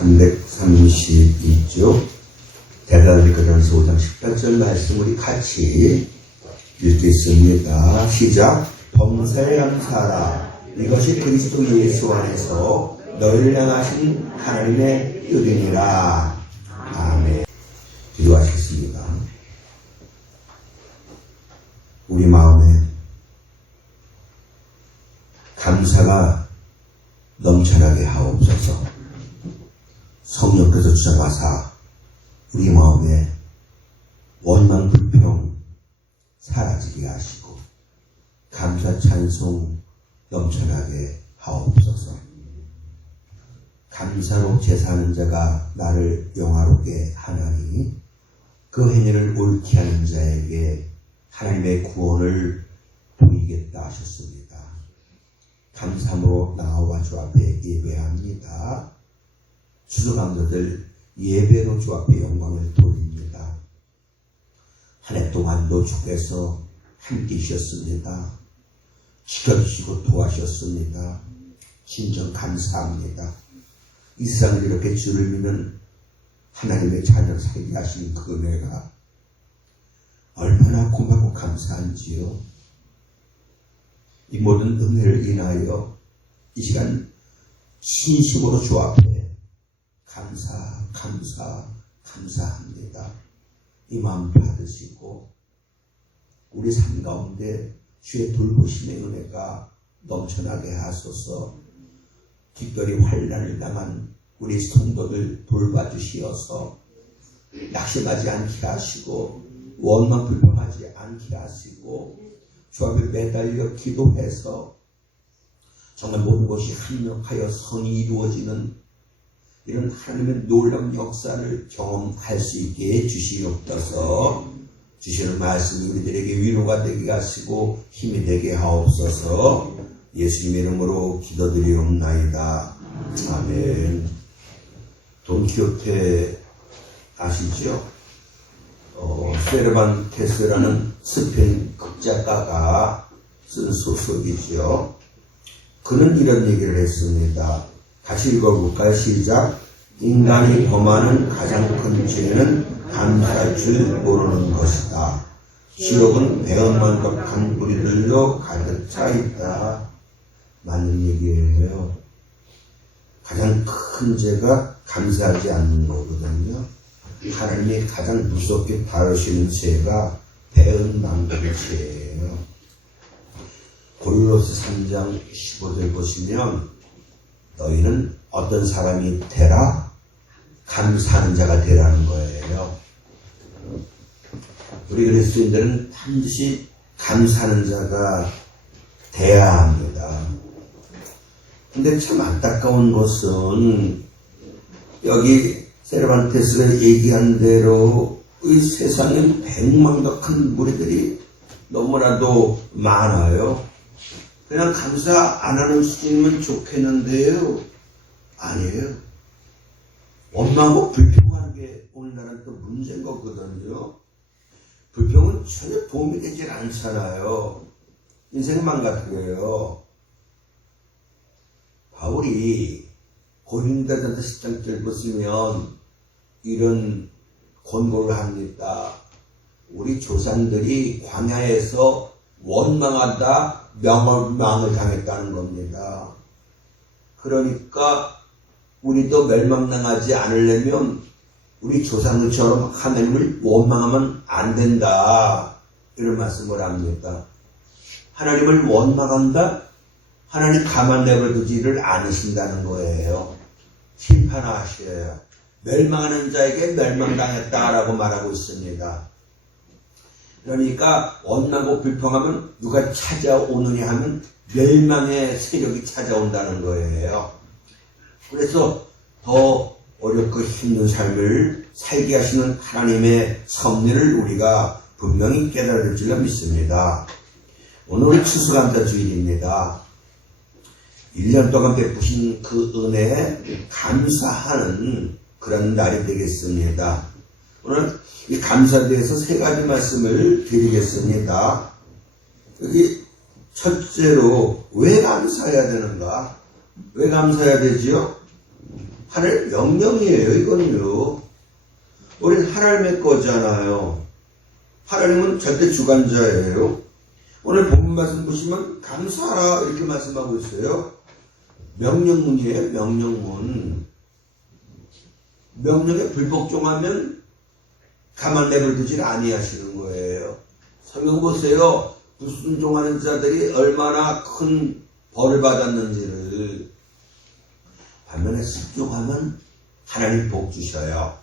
332쪽 대달리거전서 5장 18절 말씀 우리 같이 읽겠습니다. 시작. 범사에 감사하라. 이것이 그리스도 예수 안에서 너희를 향하신 하나님의 뜻이니라. 아멘. 기도하시겠습니다. 우리 마음에 감사가 넘쳐나게 하옵소서. 성령께서 주장하사 우리 마음에 원망 불평 사라지게 하시고 감사 찬송 넘쳐나게 하옵소서. 감사로 제사하는 자가 나를 영화롭게 하나니 그 행위를 옳게 하는 자에게 하나님의 구원을 보이겠다 하셨습니다. 감사함으로 나와 주 앞에 예배합니다. 추수감사들 예배로 주 앞에 영광을 돌립니다. 한 해 동안도 주께서 함께 계셨습니다. 지켜주시고 도와주셨습니다. 진정 감사합니다. 이 세상을 이렇게 주를 믿는 하나님의 자녀를 살게 하신 그 은혜가 얼마나 고맙고 감사한지요. 이 모든 은혜를 인하여 이 시간 진심으로 주 앞에 감사합니다. 이 마음 받으시고 우리 삶 가운데 주의 돌보심의 은혜가 넘쳐나게 하소서. 특별히 환난을 당한 우리 성도들 돌봐주시어서 낙심하지 않게 하시고 원망 불평하지 않게 하시고 주 앞에 매달려 기도해서 정말 모든 것이 합력하여 선이 이루어지는 이런 하나님의 놀라운 역사를 경험할 수 있게 주시옵소서. 주시는 말씀이 우리들에게 위로가 되게 하시고 힘이 되게 하옵소서. 예수님의 이름으로 기도드리옵나이다. 아멘. 돈키호테 아시죠? 세르반테스라는 스페인 극작가가 쓴 소설이죠. 그는 이런 얘기를 했습니다. 같이 읽어볼까요? 시작. 인간이 범하는 가장 큰 죄는 감사할 줄 모르는 것이다. 지옥은 배은만덕한 우리들로 가득 차 있다. 맞는 얘기예요. 가장 큰 죄가 감사하지 않는 거거든요. 하나님이 가장 무섭게 다루시는 죄가 배은망덕의 죄예요. 고린도서 3장 15절 보시면 너희는 어떤 사람이 되라? 감사하는 자가 되라는 거예요. 우리 그리스도인들은 반드시 감사하는 자가 돼야 합니다. 근데 참 안타까운 것은 여기 세르반테스가 얘기한 대로 이 세상에 백망덕한 무리들이 너무나도 많아요. 그냥 감사 안 하는 수준이면 좋겠는데요. 아니에요. 원망하고 불평하는 게 오늘날은 또 문제인 거거든요. 불평은 전혀 도움이 되질 않잖아요. 인생 망가뜨려요. 바울이 고린도전서 10장 보시면 이런 권고를 합니다. 우리 조상들이 광야에서 원망하다 멸망을 당했다는 겁니다. 그러니까 우리도 멸망당하지 않으려면 우리 조상들처럼 하나님을 원망하면 안 된다. 이런 말씀을 합니다. 하나님을 원망한다? 하나님 가만 내버려두지를 않으신다는 거예요. 심판하셔요. 멸망하는 자에게 멸망당했다라고 말하고 있습니다. 그러니까 원망하고 불평하면 누가 찾아오느냐 하면 멸망의 세력이 찾아온다는 거예요. 그래서 더 어렵고 힘든 삶을 살게 하시는 하나님의 섭리를 우리가 분명히 깨달을 줄로 믿습니다. 오늘은 추수감사 주일입니다. 1년 동안 베푸신 그 은혜에 감사하는 그런 날이 되겠습니다. 오늘 이 감사에 대해서 세 가지 말씀을 드리겠습니다. 여기 첫째로 왜 감사해야 되는가? 왜 감사해야 되지요? 하나님의 명령이에요, 이거는요. 우린 하나님의 거잖아요. 하나님은 절대 주관자예요. 오늘 본문 말씀 보시면 감사하라 이렇게 말씀하고 있어요. 명령문이에요, 명령문. 명령에 불복종하면 가만 내버려두질 아니하시는 거예요. 성경 보세요. 불순종하는 자들이 얼마나 큰 벌을 받았는지를. 반면에 순종하면 하나님 복 주셔요.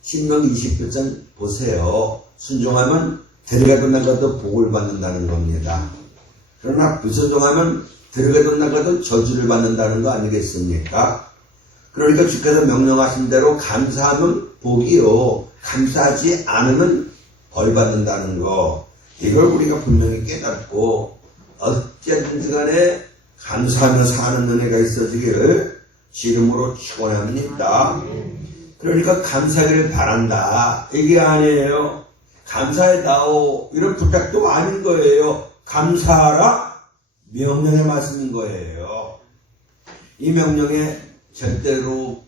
신명기 20편 보세요. 순종하면 들어가도 나가도 복을 받는다는 겁니다. 그러나 불순종하면 들어가도 나가도 저주를 받는다는 거 아니겠습니까? 그러니까 주께서 명령하신 대로 감사하면 복이요, 감사하지 않으면 벌 받는다는 거, 이걸 우리가 분명히 깨닫고 어쨌든지 간에 감사하며 사는 은혜가 있어지기를 지름으로 축원합니다. 그러니까 감사하기를 바란다 이게 아니에요. 감사해다오 이런 부탁도 아닌 거예요. 감사하라 명령의 말씀인 거예요. 이 명령에 절대로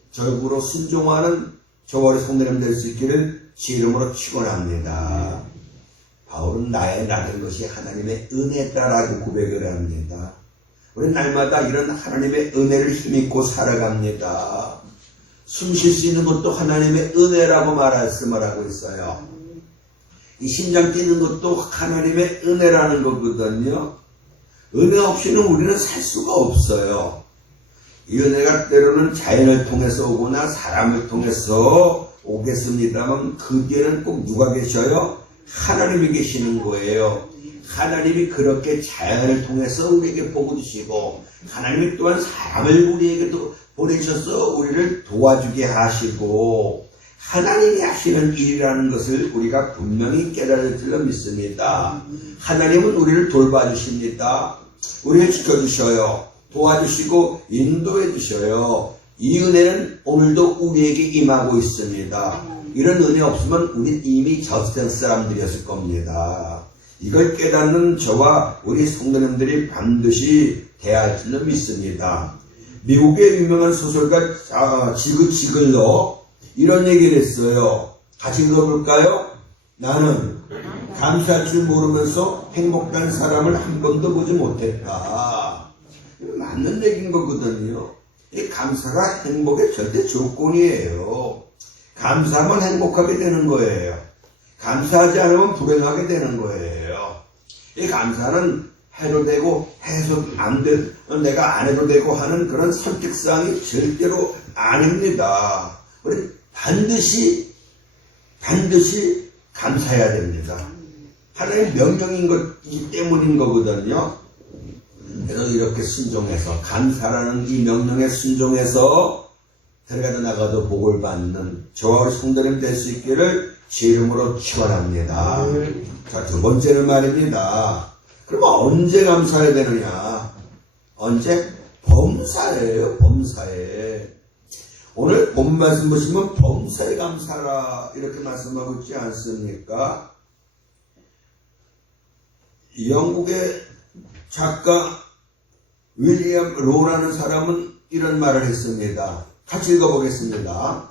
순종하는 저와 우리 성도님 될 수 있기를 지름으로 축원합니다. 바울은 나의 나된 것이 하나님의 은혜다라고 고백을 합니다. 우리는 날마다 이런 하나님의 은혜를 힘입고 살아갑니다. 숨 쉴 수 있는 것도 하나님의 은혜라고 말씀을 하고 있어요. 이 심장 뛰는 것도 하나님의 은혜라는 거거든요. 은혜 없이는 우리는 살 수가 없어요. 이 은혜가 때로는 자연을 통해서 오거나 사람을 통해서 오겠습니다만 그 뒤에는 꼭 누가 계셔요? 하나님이 계시는 거예요. 하나님이 그렇게 자연을 통해서 우리에게 복을 주시고 하나님이 또한 사람을 우리에게도 보내셔서 우리를 도와주게 하시고 하나님이 하시는 일이라는 것을 우리가 분명히 깨달을 줄로 믿습니다. 하나님은 우리를 돌봐주십니다. 우리를 지켜주셔요. 도와주시고 인도해 주셔요. 이 은혜는 오늘도 우리에게 임하고 있습니다. 이런 은혜 없으면 우리 이미 저스텐 사람들이었을 겁니다. 이걸 깨닫는 저와 우리 성도님들이 반드시 돼야 할 줄로 믿습니다. 미국의 유명한 소설가 지그 지글러 이런 얘기를 했어요. 같이 읽어볼까요? 나는 감사할 줄 모르면서 행복한 사람을 한 번도 보지 못했다. 맞는 얘기인 거거든요. 이 감사가 행복의 절대 조건이에요. 감사하면 행복하게 되는 거예요. 감사하지 않으면 불행하게 되는 거예요. 이 감사는 해도 되고 해서 안 돼, 내가 안 해도 되고 하는 그런 선택사항이 절대로 아닙니다. 우리 반드시 감사해야 됩니다. 하나님의 명령인 것이기 때문인 거거든요. 그래서 이렇게 순종해서 감사라는 이 명령에 순종해서 들어가도 나가도 복을 받는 저와 우리 성도님 될 수 있기를 제 이름으로 축원합니다. 자, 두 번째는 말입니다. 그럼 언제 감사해야 되느냐? 언제? 범사예요, 범사에. 오늘 본 말씀 보시면 범사에 감사라 이렇게 말씀하고 있지 않습니까? 영국의 작가 윌리엄 로라는 사람은 이런 말을 했습니다. 같이 읽어보겠습니다.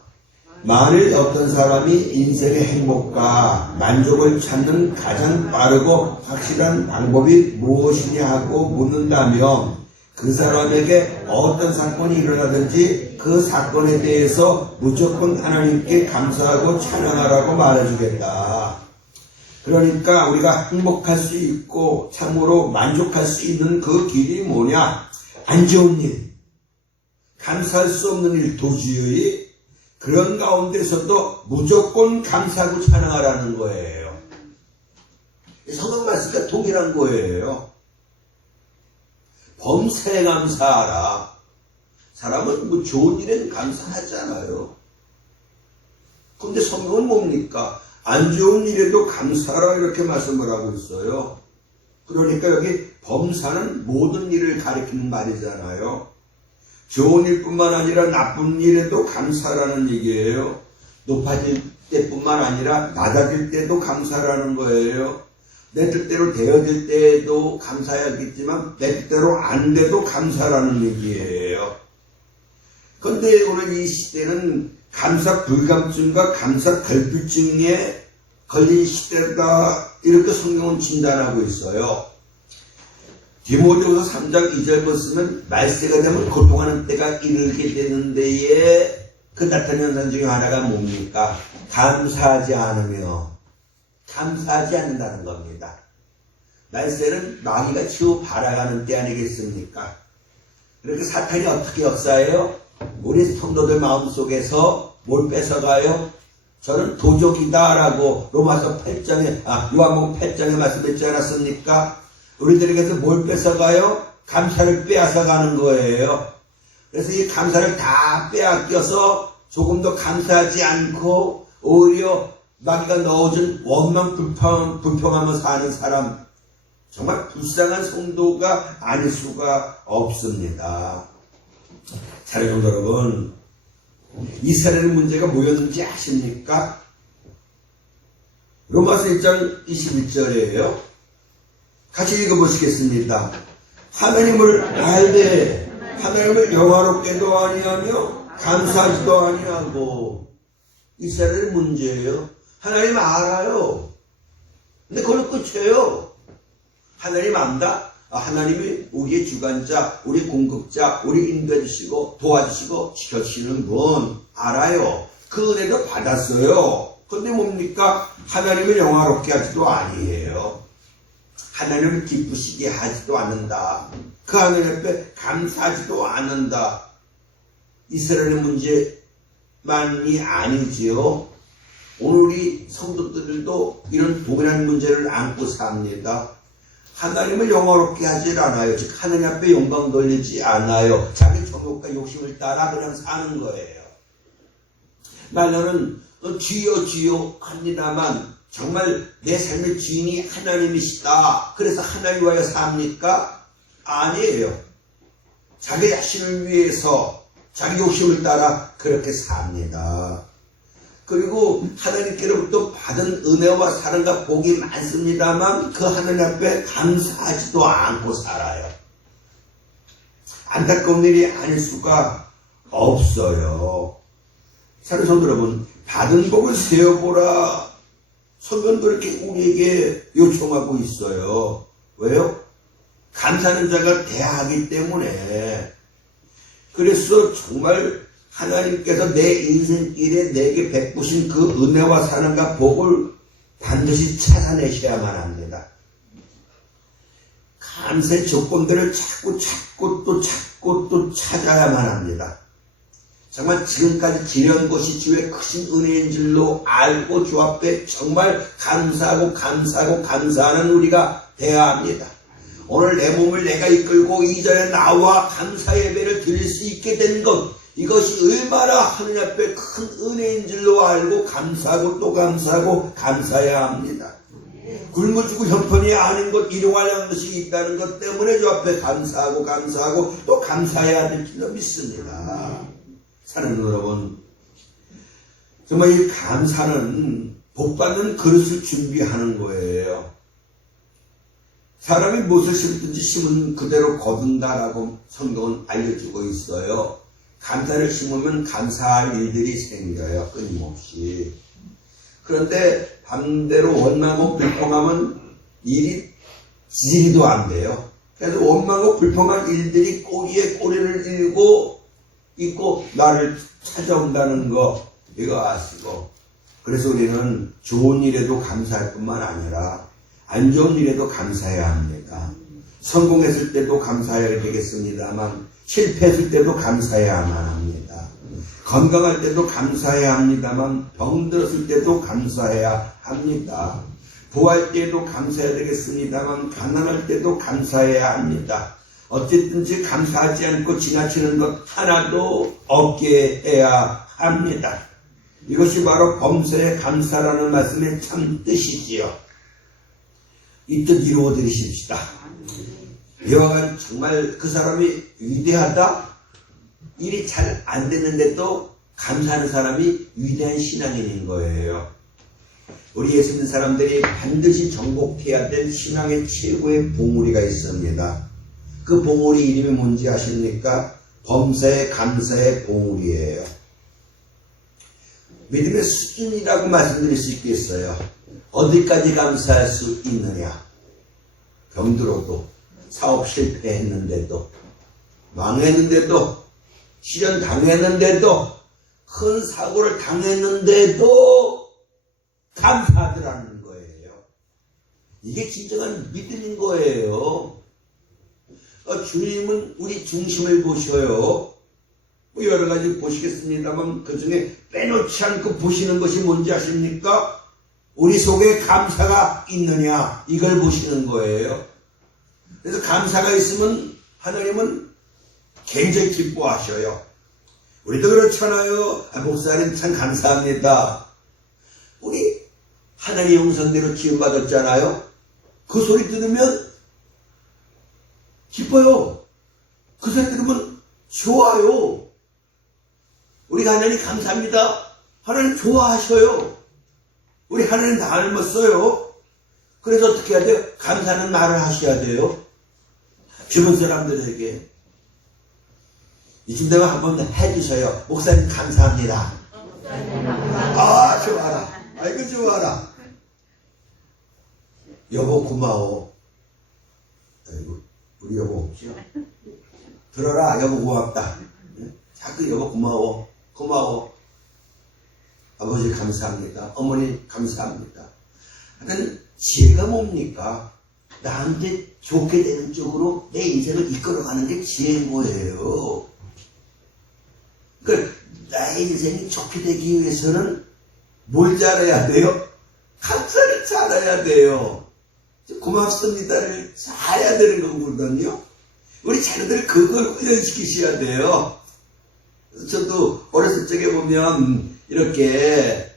만일 어떤 사람이 인생의 행복과 만족을 찾는 가장 빠르고 확실한 방법이 무엇이냐 하고 묻는다면 그 사람에게 어떤 사건이 일어나든지 그 사건에 대해서 무조건 하나님께 감사하고 찬양하라고 말해주겠다. 그러니까 우리가 행복할 수 있고 참으로 만족할 수 있는 그 길이 뭐냐? 안 좋은 일, 감사할 수 없는 일 도저히 그런 가운데서도 무조건 감사하고 찬양하라는 거예요. 성경 말씀과 동일한 거예요. 범사에 감사하라. 사람은 뭐 좋은 일엔 감사하잖아요. 근데 성경은 뭡니까? 안 좋은 일에도 감사하라 이렇게 말씀을 하고 있어요. 그러니까 여기 범사는 모든 일을 가리키는 말이잖아요. 좋은 일뿐만 아니라 나쁜 일에도 감사라는 얘기예요. 높아질 때뿐만 아니라 낮아질 때도 감사라는 거예요. 내 뜻대로 되어질 때에도 감사해야겠지만 내 뜻대로 안 돼도 감사라는 얘기예요. 그런데 오늘 이 시대는 감사 불감증과 감사 결핍증에 걸린 시대다, 이렇게 성경은 진단하고 있어요. 디모데후서 3장 2절 보시면 말세가 되면 고통하는 때가 이르게 되는 데에 그 나타나는 현상 중에 하나가 뭡니까? 감사하지 않는다는 겁니다. 말세는 마귀가 치고 발아가는 때 아니겠습니까? 그렇게 사탄이 어떻게 역사해요? 우리 성도들 마음속에서 뭘 뺏어가요? 저는 도적이다라고 로마서 8장에, 요한복음 8장에 말씀했지 않았습니까? 우리들에게서 뭘 뺏어가요? 감사를 빼앗아가는 거예요. 그래서 이 감사를 다 빼앗겨서 조금 더 감사하지 않고 오히려 마귀가 넣어준 원망 불평하며 사는 사람, 정말 불쌍한 성도가 아닐 수가 없습니다. 사랑하는 여러분, 이스라엘 문제가 뭐였는지 아십니까? 로마서 1장 21절이에요. 같이 읽어보시겠습니다. 하나님을 알되 하나님을 영화롭게도 아니하며 감사하지도 아니하고. 이스라엘의 문제예요. 하나님 알아요. 근데 그건 끝이에요. 하나님 안다? 하나님이 우리의 주관자, 우리 공급자, 우리 인도해주시고 도와주시고 지켜주시는 분 알아요. 그 은혜도 받았어요. 근데 뭡니까? 하나님을 영화롭게 하지도 아니에요. 하나님을 기쁘시게 하지도 않는다. 그 하나님 앞에 감사하지도 않는다. 이스라엘의 문제만이 아니지요. 오늘 우리 성도들도 이런 동일한 문제를 안고 삽니다. 하나님을 영화롭게 하질 않아요. 즉 하나님 앞에 영광 돌리지 않아요. 자기 정욕과 욕심을 따라 그냥 사는 거예요. 말로는 주여 주여 합니다만 정말 내 삶의 주인이 하나님이시다. 그래서 하나님 위하여 삽니까? 아니에요. 자기 자신을 위해서 자기 욕심을 따라 그렇게 삽니다. 그리고 하나님께로부터 받은 은혜와 사랑과 복이 많습니다만 그 하나님 앞에 감사하지도 않고 살아요. 안타까운 일이 아닐 수가 없어요. 사랑하는 성도 여러분, 받은 복을 세어보라. 성경도 이렇게 우리에게 요청하고 있어요. 왜요? 감사하는 자가 돼야 하기 때문에. 그래서 정말 하나님께서 내 인생길에 내게 베푸신 그 은혜와 사랑과 복을 반드시 찾아내셔야만 합니다. 감사의 조건들을 자꾸 찾고 또 찾아야만 합니다. 정말 지금까지 지내온 것이 주의 크신 은혜인 줄로 알고 주 앞에 정말 감사하는 우리가 되어야 합니다. 오늘 내 몸을 내가 이끌고 이 자리에 나와 감사 예배를 드릴 수 있게 된 것, 이것이 얼마나 하느님 앞에 큰 은혜인 줄로 알고 감사하고 또 감사하고 감사해야 합니다. 굶어 죽고 형편이 아닌 것, 일용할 것이 있다는 것 때문에 주 앞에 감사하고 또 감사해야 될 줄로 믿습니다. 사랑하는 여러분, 정말 이 감사는 복받는 그릇을 준비하는 거예요. 사람이 무엇을 심든지 심은 그대로 거둔다라고 성경은 알려주고 있어요. 감사를 심으면 감사할 일들이 생겨요. 끊임없이. 그런데 반대로 원망하고 불평하면 일이 지지도 안 돼요. 그래서 원망하고 불평한 일들이 꼬리에 꼬리를 잊고 나를 찾아온다는 거 이거 아시고, 그래서 우리는 좋은 일에도 감사할 뿐만 아니라 안 좋은 일에도 감사해야 합니다. 성공했을 때도 감사해야 되겠습니다만 실패했을 때도 감사해야만 합니다. 건강할 때도 감사해야 합니다만 병들었을 때도 감사해야 합니다. 부할 때도 감사해야 되겠습니다만 가난할 때도 감사해야 합니다. 어쨌든지 감사하지 않고 지나치는 것 하나도 없게 해야 합니다. 이것이 바로 범사에 감사라는 말씀의 참 뜻이지요. 이 뜻 이루어드리십시다. 여호와가 정말 그 사람이 위대하다? 일이 잘 안 됐는데도 감사하는 사람이 위대한 신앙인인 거예요. 우리 예수 믿는 사람들이 반드시 정복해야 될 신앙의 최고의 봉우리가 있습니다. 그 봉우리 이름이 뭔지 아십니까? 범사에 감사의 봉우리예요. 믿음의 수준이라고 말씀드릴 수 있겠어요. 어디까지 감사할 수 있느냐? 병들어도, 사업 실패했는데도, 망했는데도, 실현 당했는데도, 큰 사고를 당했는데도 감사하더라는 거예요. 이게 진정한 믿음인 거예요. 주님은 우리 중심을 보셔요. 여러 가지 보시겠습니다만 그 중에 빼놓지 않고 보시는 것이 뭔지 아십니까? 우리 속에 감사가 있느냐, 이걸 보시는 거예요. 그래서 감사가 있으면 하나님은 굉장히 기뻐하셔요. 우리도 그렇잖아요. 목사님 참 감사합니다. 우리 하나님의 음성대로 기운받았잖아요. 그 소리 들으면 기뻐요. 그 소리 들으면 좋아요. 우리가 하나님 감사합니다. 하나님 좋아하셔요. 우리 하나님 닮았어요. 그래서 어떻게 해야 돼요? 감사는 말을 하셔야 돼요. 주변 사람들에게. 이쯤 되면 한번 해주셔요. 목사님 감사합니다. 아, 좋아라. 아이고, 좋아라. 여보 고마워. 아이고, 우리 여보 없죠? 들어라, 여보 고맙다. 자꾸 여보 고마워. 고마워. 아버지 감사합니다. 어머니 감사합니다. 하여튼 지혜가 뭡니까? 나한테 좋게 되는 쪽으로 내 인생을 이끌어가는 게 지혜인 거예요. 그러니까 나의 인생이 좋게 되기 위해서는 뭘 잘해야 돼요? 감사를 잘해야 돼요. 고맙습니다를 잘해야 되는 거거든요. 우리 자녀들 그걸 훈련시키셔야 돼요. 저도 어렸을 적에 보면 이렇게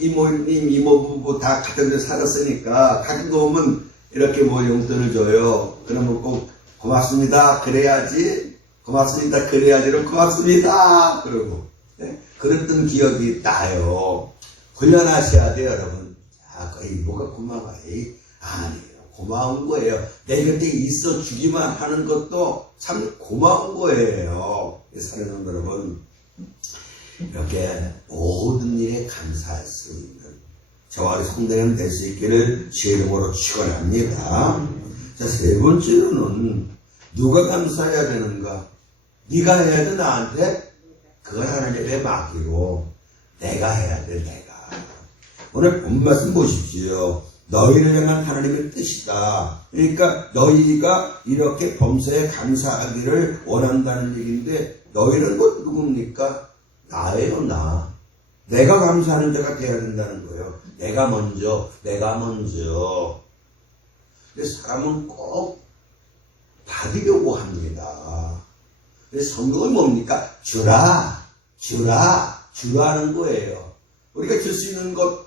이모님, 이모부 다 같은 데 살았으니까 가끔 오면 이렇게 용돈을 줘요. 그러면 꼭 고맙습니다. 그래야지. 고맙습니다. 그래야지로 고맙습니다. 그러고 그랬던 기억이 나요. 훈련하셔야 돼요, 여러분. 뭐가 고마워. 아니에요. 고마운 거예요. 내 곁에 있어 주기만 하는 것도 참 고마운 거예요. 사랑하는 여러분, 이렇게 모든 일에 감사할 수 있는 저와 우리 성도님 될 수 있기를 주의 이름으로 축원합니다. 자, 세 번째로는 누가 감사해야 되는가? 네가 해야 돼, 나한테? 그걸 하나님의 맡기고 내가 해야 돼, 내가. 오늘 본 말씀 보십시오. 너희를 향한 하나님의 뜻이다. 그러니까 너희가 이렇게 범사에 감사하기를 원한다는 얘기인데, 너희는 누굽니까? 나예요, 나. 내가 감사하는 자가 돼야 된다는 거예요. 내가 먼저. 근데 사람은 꼭 받으려고 합니다. 그래서 성경은 뭡니까? 주라 하는 거예요. 우리가 줄 수 있는 것,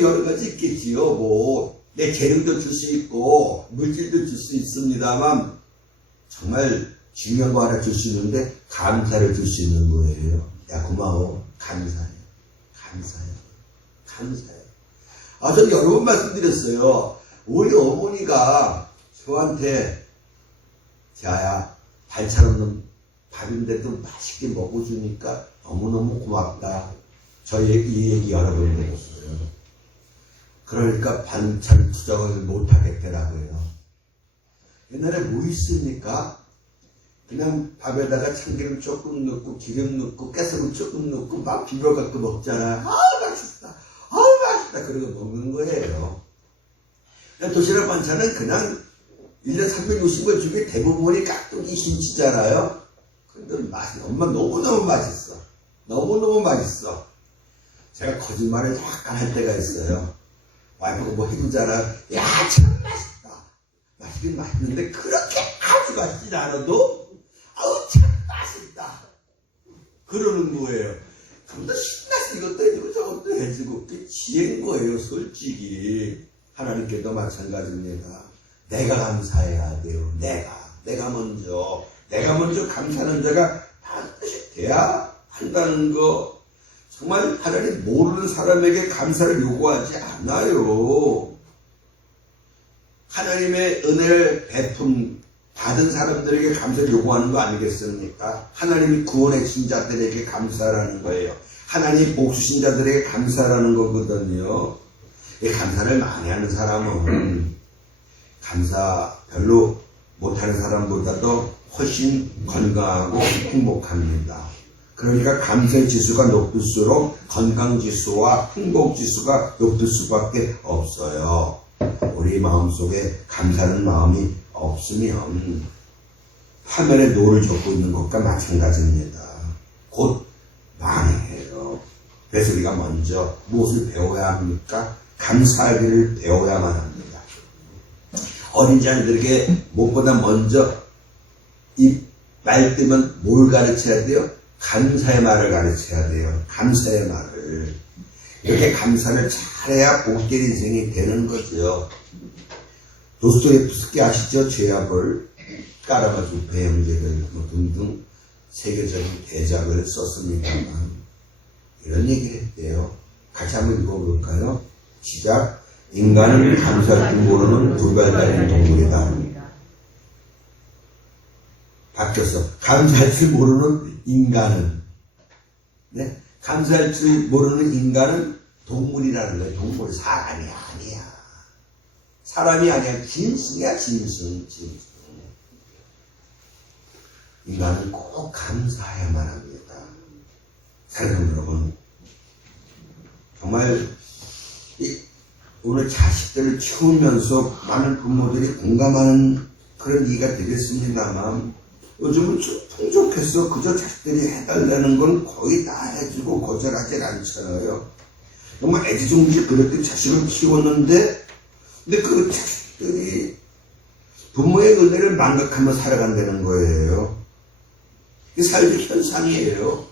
여러 가지 있겠지요. 내 재능도 줄 수 있고, 물질도 줄 수 있습니다만, 정말 중요한 거 하나 줄 수 있는데, 감사를 줄 수 있는 거예요. 야, 고마워. 감사해. 전 여러 번 말씀드렸어요. 우리 어머니가 저한테, 자야, 반찬 없는 밥인데도 맛있게 먹어주니까 너무너무 고맙다. 이 얘기 여러 번 들었어요. 그러니까 반찬 투정을 못하겠더라고요. 옛날에 뭐 있습니까? 그냥 밥에다가 참기름 조금 넣고 기름 넣고 깨소금 조금 넣고 막 비벼갖고 먹잖아요. 맛있다. 그러고 먹는 거예요. 도시락 반찬은 그냥 1년 365일 중에 대부분이 깍두기 김치잖아요. 근데 엄마 너무너무 맛있어. 너무너무 맛있어. 제가 거짓말을 약간 할 때가 있어요. 와이프가 뭐 해주잖아. 야, 참 맛있다. 맛있긴 맛있는데 그렇게 아주 맛있진 않아도 참 맛있다. 그러는 거예요. 좀 더 신나서 이것도 해주고 저것도 해주고 그게 지혜인 거예요, 솔직히. 하나님께도 마찬가지입니다. 내가 감사해야 돼요. 내가 먼저 감사하는 자가 반드시 돼야 한다는 거. 정말 하나님 모르는 사람에게 감사를 요구하지 않아요. 하나님의 은혜를 베푼 받은 사람들에게 감사를 요구하는 거 아니겠습니까? 하나님이 구원해주신 자들에게 감사라는 거예요. 하나님 복주신 자들에게 감사라는 거거든요. 이 감사를 많이 하는 사람은 감사 별로 못하는 사람보다도 훨씬 건강하고 행복합니다. 그러니까 감사의 지수가 높을수록 건강지수와 행복지수가 높을 수밖에 없어요. 우리 마음속에 감사하는 마음이 없으면 화면에 노를 젓고 있는 것과 마찬가지입니다. 곧 망해요. 그래서 우리가 먼저 무엇을 배워야 합니까? 감사하기를 배워야만 합니다. 어린 자녀들에게 무엇보다 먼저 이 말 뜨면 뭘 가르쳐야 돼요? 감사의 말을 가르쳐야 돼요. 감사의 말을. 이렇게 감사를 잘해야 복된 인생이 되는 거죠. 도스토옙스키 아시죠? 죄와 벌, 까라바주, 배영제들 등등 세계적인 대작을 썼습니다만 이런 얘기를 했대요. 같이 한번 읽어볼까요? 시작. 인간은 감사할 줄 모르는 불발달인 동물이다. 바뀌었어. 감사할 줄 모르는 인간은, 네? 감사할 줄 모르는 인간은 동물이라는 거예요. 동물, 사람이 아니야. 사람이 아니야. 짐승이야, 짐승. 인간은 꼭 감사해야만 합니다. 사랑하는 여러분, 정말 오늘 자식들을 키우면서 많은 부모들이 공감하는 그런 얘기가 되겠습니다만 요즘은 좀 풍족해서 그저 자식들이 해달라는 건 거의 다 해주고 거절하지 않잖아요. 정말 애지중지 그랬더니 자식을 키웠는데 근데 그 자식들이 부모의 은혜를 망각하며 살아간다는 거예요. 이게 사회적 현상이에요.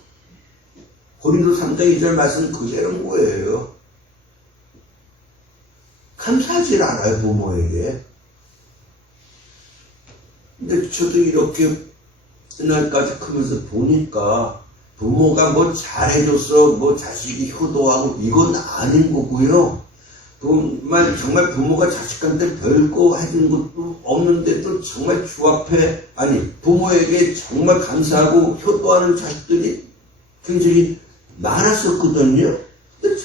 고린도 3장 2절 말씀 그대로인 거예요. 감사하지 않아요, 부모에게. 근데 저도 이렇게 그날까지 크면서 보니까 부모가 뭐 잘해줘서 뭐 자식이 효도하고 이건 아닌 거고요. 정말 부모가 자식한테 별거 해준 것도 없는데도 정말 주 앞에, 아니, 부모에게 정말 감사하고 효도하는 자식들이 굉장히 많았었거든요. 근데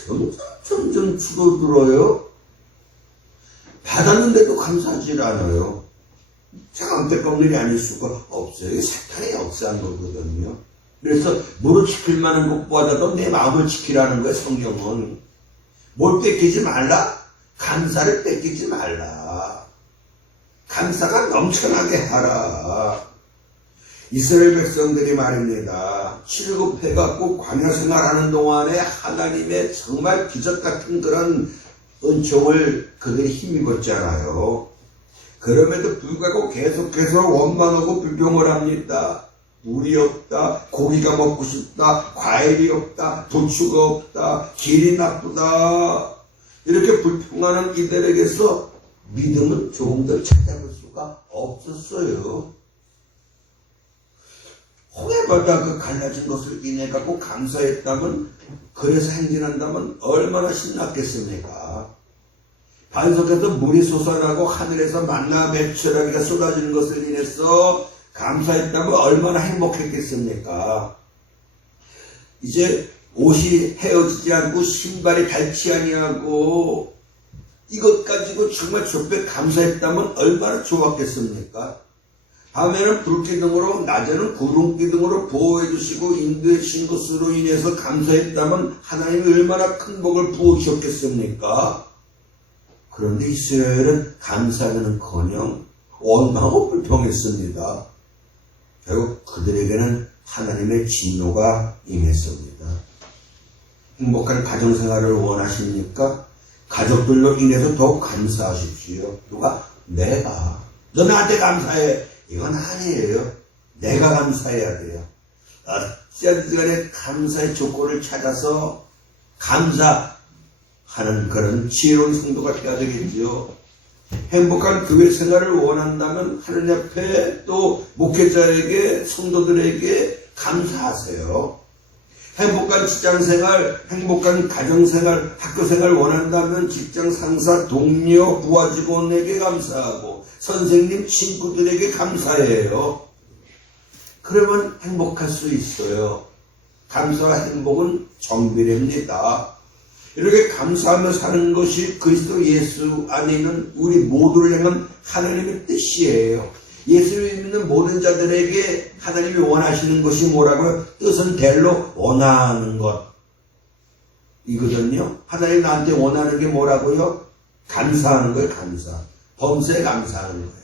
점점 줄어들어요. 받았는데도 감사하지 않아요. 참 안타까운 일이 아닐 수가 없어요. 이게 사탄의 역사한 거거든요. 그래서 무릎 지킬 만한 것보다도 내 마음을 지키라는 거예요, 성경은. 뭘 뺏기지 말라? 감사를 뺏기지 말라. 감사가 넘쳐나게 하라. 이스라엘 백성들이 말입니다. 출급해갖고 광야 생활하는 동안에 하나님의 정말 기적 같은 그런 은총을 그들이 힘입었잖아요. 그럼에도 불구하고 계속해서 원망하고 불평을 합니다. 물이 없다, 고기가 먹고 싶다, 과일이 없다, 도추가 없다, 길이 나쁘다. 이렇게 불평하는 이들에게서 믿음은 조금 더 찾아볼 수가 없었어요. 홍해바다가 갈라진 것을 인해 갖고 감사했다면, 그래서 행진한다면 얼마나 신났겠습니까? 반석에서 물이 솟아나고 하늘에서 만나 매출하기가 쏟아지는 것을 인해서 감사했다면 얼마나 행복했겠습니까? 이제 옷이 헤어지지 않고 신발이 닳지 아니하고 이것 가지고 정말 주께 감사했다면 얼마나 좋았겠습니까? 밤에는 불기둥으로 낮에는 구름기둥으로 보호해 주시고 인도해 주신 것으로 인해서 감사했다면 하나님이 얼마나 큰 복을 부으셨겠습니까? 그런데 이스라엘은 감사하기는커녕 원망하고 불평했습니다. 결국 그들에게는 하나님의 진노가 임했습니다. 행복한 가정생활을 원하십니까? 가족들로 인해서 더욱 감사하십시오. 누가? 내가. 너 나한테 감사해. 이건 아니에요. 내가 감사해야 돼요. 어찌하든 간에 감사의 조건을 찾아서 감사하는 그런 지혜로운 성도가 되어야 되겠지요. 행복한 교회 생활을 원한다면 하나님 앞에 또 목회자에게 성도들에게 감사하세요. 행복한 직장생활, 행복한 가정생활, 학교생활 원한다면 직장 상사, 동료, 부하 직원에게 감사하고 선생님, 친구들에게 감사해요. 그러면 행복할 수 있어요. 감사와 행복은 정비례입니다. 이렇게 감사하며 사는 것이 그리스도 예수 안에 있는 우리 모두를 향한 하나님의 뜻이에요. 예수를 믿는 모든 자들에게 하나님이 원하시는 것이 뭐라고요? 뜻은 델로 원하는 것 이거든요. 하나님 나한테 원하는 게 뭐라고요? 감사하는 거예요. 감사. 범사에 감사하는 거예요.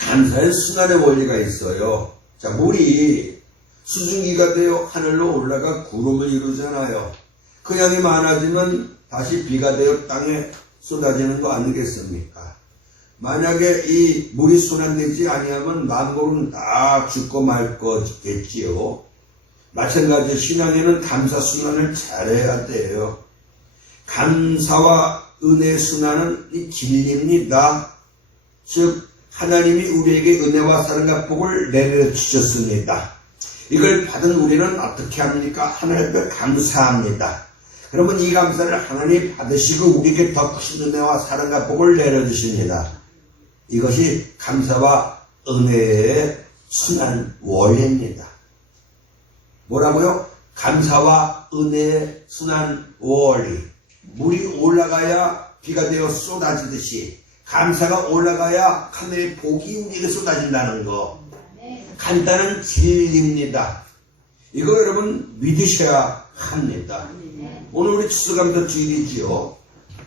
감사에 순환의 원리가 있어요. 자, 물이 수증기가 되어 하늘로 올라가 구름을 이루잖아요. 그 양이 많아지면 다시 비가 되어 땅에 쏟아지는 거 아니겠습니까? 만약에 이 물이 순환되지 아니하면 만물은 다 죽고 말 거겠지요. 마찬가지로 신앙에는 감사 순환을 잘해야 돼요. 감사와 은혜 순환은 이 진리입니다. 즉 하나님이 우리에게 은혜와 사랑과 복을 내려주셨습니다. 이걸 받은 우리는 어떻게 합니까? 하나님께 감사합니다. 그러면 이 감사를 하나님 받으시고 우리에게 더 큰 은혜와 사랑과 복을 내려주십니다. 이것이 감사와 은혜의 순환 원리입니다. 뭐라고요? 감사와 은혜의 순환 원리. 물이 올라가야 비가 되어 쏟아지듯이 감사가 올라가야 하늘의 복이 우리에게 쏟아진다는 거. 간단한 진리입니다. 이거 여러분 믿으셔야 합니다. 오늘 우리 추수감사 주일이지요.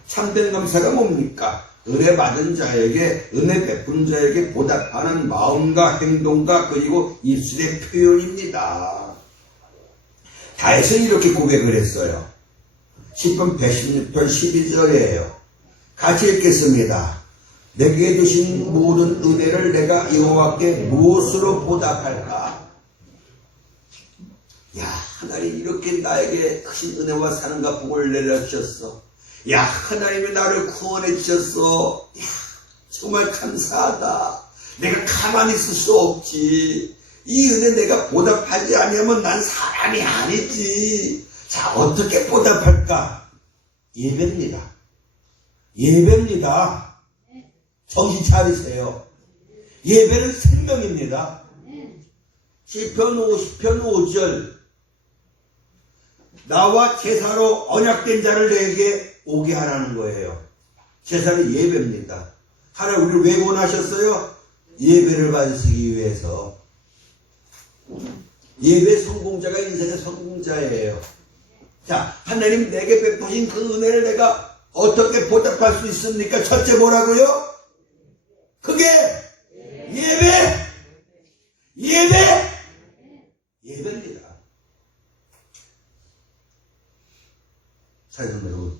참된 감사가 뭡니까? 은혜 받은 자에게, 은혜 베푼 자에게 보답하는 마음과 행동과 그리고 입술의 표현입니다. 다윗은 이렇게 고백을 했어요. 10편 116편 12절이에요. 같이 읽겠습니다. 내게 주신 모든 은혜를 내가 여호와께 무엇으로 보답할까? 야, 하나님 이렇게 나에게 큰 은혜와 사랑과 복을 내려주셨어. 야, 하나님이 나를 구원해 주셨어. 야, 정말 감사하다. 내가 가만히 있을 수 없지. 이 은혜 내가 보답하지 않으면 난 사람이 아니지. 자, 어떻게 보답할까? 예배입니다. 예배입니다. 정신 차리세요. 예배는 생명입니다. 시편 50편 5절 나와 제사로 언약된 자를 내게 오게 하라는 거예요. 제사는 예배입니다. 하나님 우리를 왜 원하셨어요? 예배를 받으시기 위해서. 예배 성공자가 인생의 성공자예요. 자, 하나님 내게 베푸신 그 은혜를 내가 어떻게 보답할 수 있습니까? 첫째 뭐라고요? 그게 예배! 예배! 예배입니다. 사랑하는 여러분,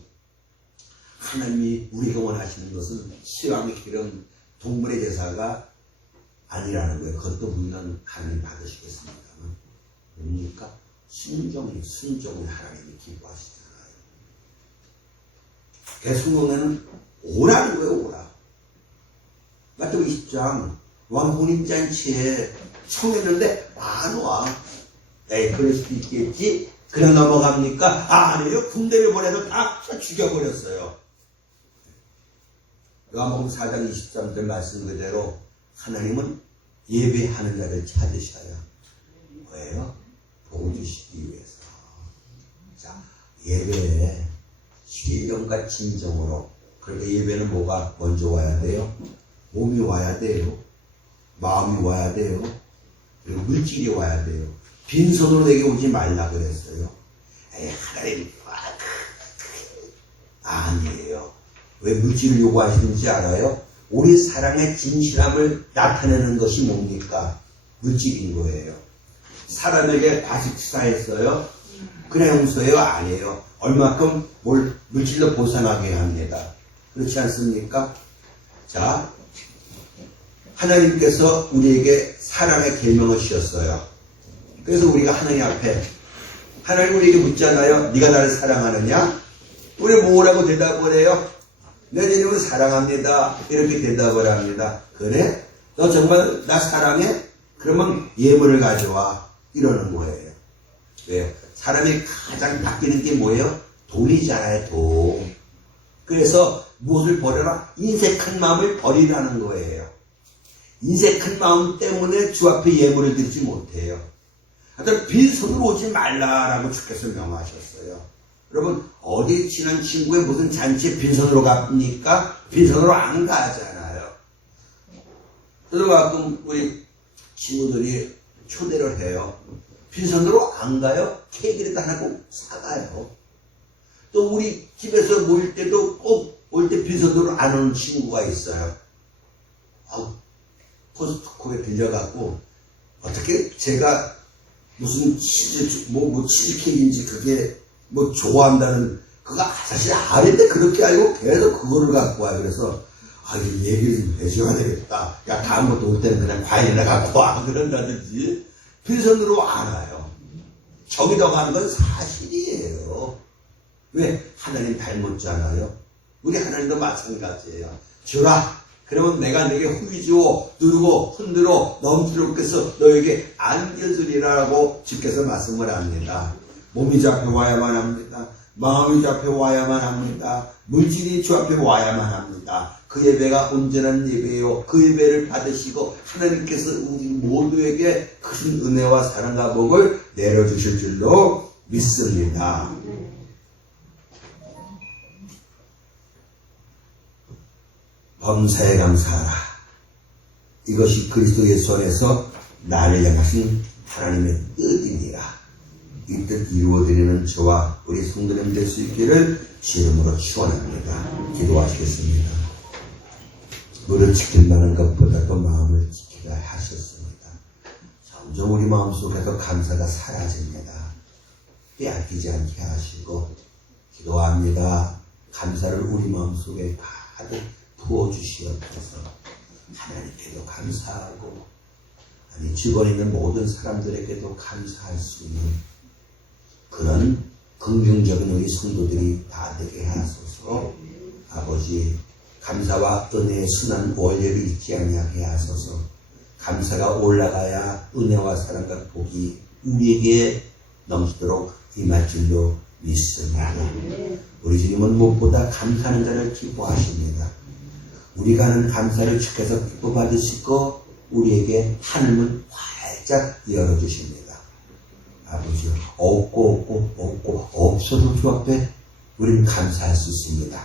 하나님이 우리가 원하시는 것은 시왕의 기름, 동물의 제사가 아니라는 거예요. 그것도 물론 하나님 받으시겠습니다만 뭡니까? 순종이 하나님이 기뻐하시잖아요. 대성공에는 오라는 거예요. 오라. 마태복음 20장 왕혼인잔치에 청했는데 안 와. 에이, 그럴 수도 있겠지. 그냥 넘어갑니까? 아니에요. 군대를 보내서 다 죽여버렸어요. 요한복음 4장 23절 말씀 그대로 하나님은 예배하는 자를 찾으셔요. 왜요? 복을 주시기 위해서. 자, 예배에 신령과 진정으로. 그러니까 예배는 뭐가 먼저 와야 돼요? 몸이 와야 돼요. 마음이 와야 돼요. 그리고 물질이 와야 돼요. 빈손으로 내게 오지 말라 그랬어요. 에이, 하나님, 아니에요. 왜 물질을 요구하시는지 알아요? 우리 사랑의 진실함을 나타내는 것이 뭡니까? 물질인 거예요. 사람에게 과식 치사했어요? 그래 용서해요? 아니에요. 얼마큼 물질로 보상하게 합니다. 그렇지 않습니까? 자, 하나님께서 우리에게 사랑의 계명을 주셨어요. 그래서 우리가 하나님 앞에 하나님 우리에게 묻잖아요. 네가 나를 사랑하느냐? 우리 뭐라고 대답을 해요? 내 주님은 사랑합니다. 이렇게 대답을 합니다. 그래? 너 정말 나 사랑해? 그러면 예물을 가져와. 이러는 거예요. 왜요? 사람이 가장 바뀌는 게 뭐예요? 돈이잖아요, 돈. 그래서 무엇을 버려라? 인색한 마음을 버리라는 거예요. 인색한 마음 때문에 주 앞에 예물을 드리지 못해요. 하여튼 빈손으로 오지 말라라고 주께서 명하셨어요. 여러분, 어디 친한 친구의 무슨 잔치에 빈손으로 갑니까? 빈손으로 안 가잖아요. 그래서 가끔 우리 친구들이 초대를 해요. 빈손으로 안 가요? 케이크라도 하나 꼭 사가요. 또 우리 집에서 모일 때도 꼭 올 때 빈손으로 안 오는 친구가 있어요. 포스트코에 들려갖고 어떻게 제가 무슨 치즈 치즈 케이크인지 그게 뭐 좋아한다는 그거 사실 아는데 그렇게 알고 계속 그거를 갖고 와요. 그래서 이 얘기를 좀 해줘야 되겠다. 야 다음부터 올 때는 그냥 과일이나 갖고 와 그런다든지 빈손으로 안 와요. 저기다 가는 건 사실이에요. 왜? 하나님 닮았잖아요. 우리 하나님도 마찬가지예요. 주라. 그러면 내가 내게 후이 주어 누르고 흔들어 넘치도록 해서 너에게 안겨주리라고 주께서 말씀을 합니다. 몸이 잡혀와야만 합니다. 마음이 잡혀와야만 합니다. 물질이 주 앞에 와야만 합니다. 그 예배가 온전한 예배요. 그 예배를 받으시고 하나님께서 우리 모두에게 큰 은혜와 사랑과 복을 내려주실 줄로 믿습니다. 범사에 감사하라. 이것이 그리스도 예수 안에서 나를 향하신 하나님의 뜻입니다. 이 뜻 이루어드리는 저와 우리 성도님 될 수 있기를 주름으로 축원합니다. 기도하시겠습니다. 물을 지킨다는 것보다도 마음을 지키라 하셨습니다. 점점 우리 마음속에서 감사가 사라집니다. 빼앗기지 않게 하시고 기도합니다. 감사를 우리 마음속에 가득 부어주시옵소서. 하나님께도 감사하고 주변에 있는 모든 사람들에게도 감사할 수 있는 그런 긍정적인 우리 성도들이 다 되게 하소서. 아버지, 감사와 은혜의 순한 원리를 잊지 아니하게 하소서. 감사가 올라가야 은혜와 사랑과 복이 우리에게 넘치도록 임할 줄로 믿습니다. 우리 주님은 무엇보다 감사하는 자를 기뻐하십니다. 우리가 하는 감사를 주께서 기뻐 받으시고 우리에게 하늘문 활짝 열어주십니다. 아버지, 없고 없어도 주 앞에 우리는 감사할 수 있습니다.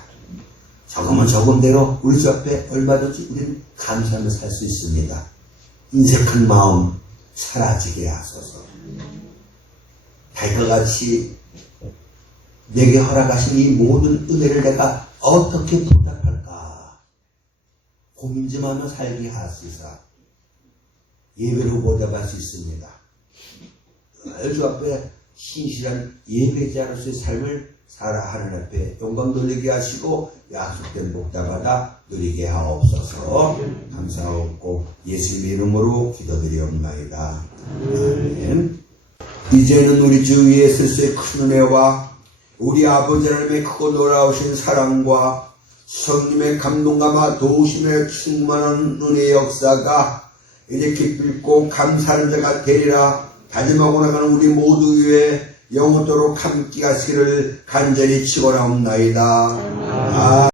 적으면 적은 대로 우리 주 앞에 얼마든지 우리는 감사하며 살 수 있습니다. 인색한 마음 사라지게 하소서. 달과 같이 내게 허락하신 이 모든 은혜를 내가 어떻게 보답할까 고민 좀 하며 살게 하시사 예배로 보답할 수 있습니다. 주 앞에 신실한 예배자로서의 삶을 살아 하는 앞에 영광 돌리게 하시고 약속된 복답하다 누리게 하옵소서. 감사하옵고 예수님의 이름으로 기도드리옵나이다. 아멘. 이제는 우리 주 예수의 큰 은혜와 우리 아버지 하나님의 크고 놀라우신 사랑과 성님의 감동감과 도우심에 충만한 은혜의 역사가 이제 기쁘고 감사하는 자가 되리라 다짐하고 나가는 우리 모두 위에 영원토록 함께 하시기를 간절히 축원하옵나이다.